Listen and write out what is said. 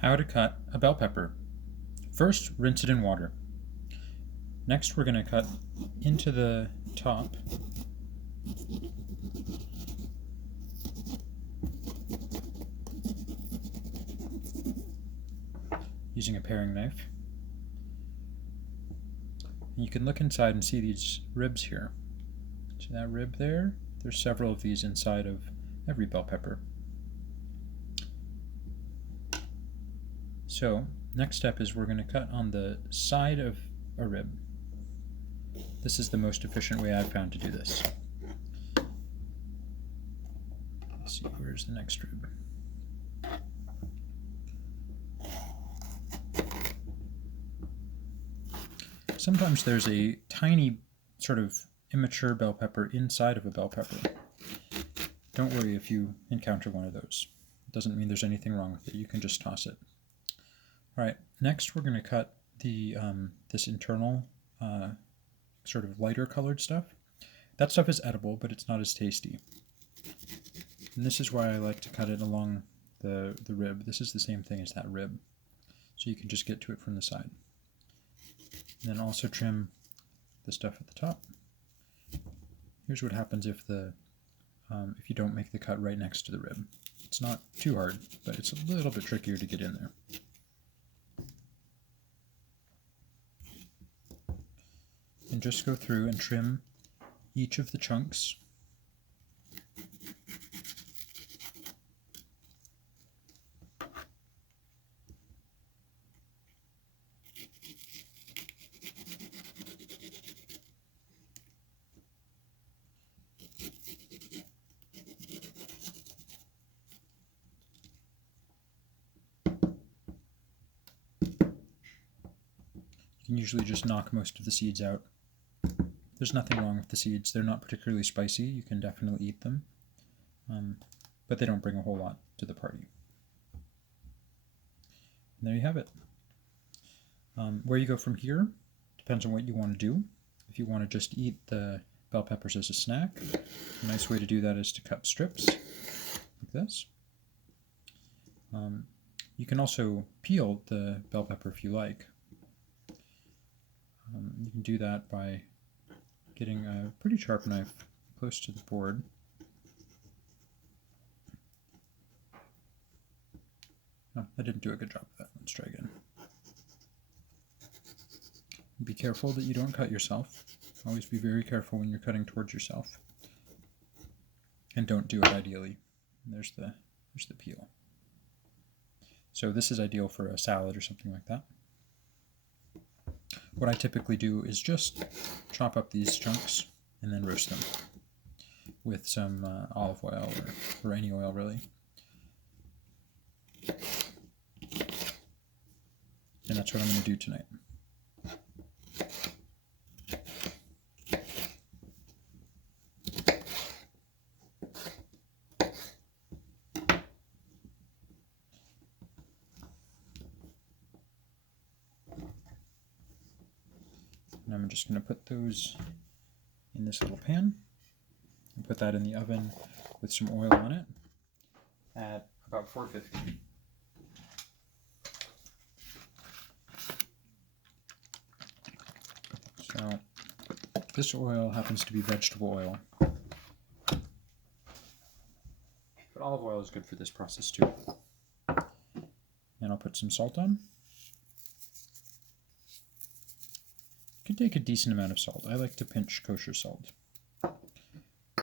How to cut a bell pepper. First, rinse it in water. Next, we're going to cut into the top using a paring knife. And you can look inside and see these ribs here. See that rib there? There's several of these inside of every bell pepper. So, next step is we're going to cut on the side of a rib. This is the most efficient way I've found to do this. Let's see, where's the next rib? Sometimes there's a tiny sort of immature bell pepper inside of a bell pepper. Don't worry if you encounter one of those. It doesn't mean there's anything wrong with it. You can just toss it. All right, next we're going to cut the this internal sort of lighter colored stuff. That stuff is edible, but it's not as tasty. And this is why I like to cut it along the rib. This is the same thing as that rib. So you can just get to it from the side. And then also trim the stuff at the top. Here's what happens if you don't make the cut right next to the rib. It's not too hard, but it's a little bit trickier to get in there. And just go through and trim each of the chunks. You can usually just knock most of the seeds out. There's nothing wrong with the seeds. They're not particularly spicy. You can definitely eat them, but they don't bring a whole lot to the party. And there you have it. Where you go from here depends on what you want to do. If you want to just eat the bell peppers as a snack, a nice way to do that is to cut strips like this. You can also peel the bell pepper if you like. You can do that by getting a pretty sharp knife close to the board. Oh, I didn't do a good job of that. Let's try again. Be careful that you don't cut yourself. Always be very careful when you're cutting towards yourself. And don't do it ideally. And there's the peel. So this is ideal for a salad or something like that. What I typically do is just chop up these chunks and then roast them with some olive oil or any oil really. And that's what I'm going to do tonight. And I'm just going to put those in this little pan and put that in the oven with some oil on it at about 450. So this oil happens to be vegetable oil, but olive oil is good for this process too. And I'll put some salt on. You can take a decent amount of salt. I like to pinch kosher salt.